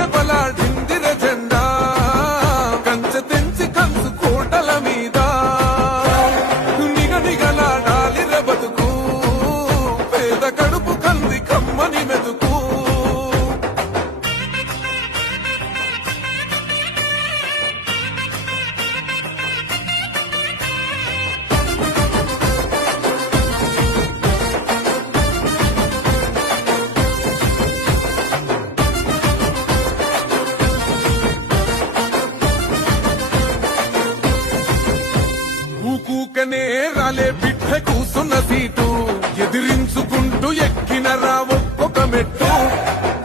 రెపరెపలాడిందిర జెండా కంచె తెంచి కంచు కోటల మీద నిగనిగలాడాలిర బతుకు పేద కడుపు కంది కమ్మని మెతుకు ఊకూకనే రాలే బిడ్డ కూసున్న సీటు ఎదిరించుకుంటూ ఎక్కినరా ఒక్కొక్క మెట్టు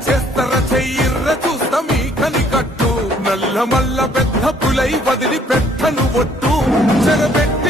చేస్తర చెయ్యిర్ర చూస్తా మీ కని కట్టు నల్ల మల్ల పెద్ద పులై వదిలి పెట్టను ఒట్టు చెరబెట్ట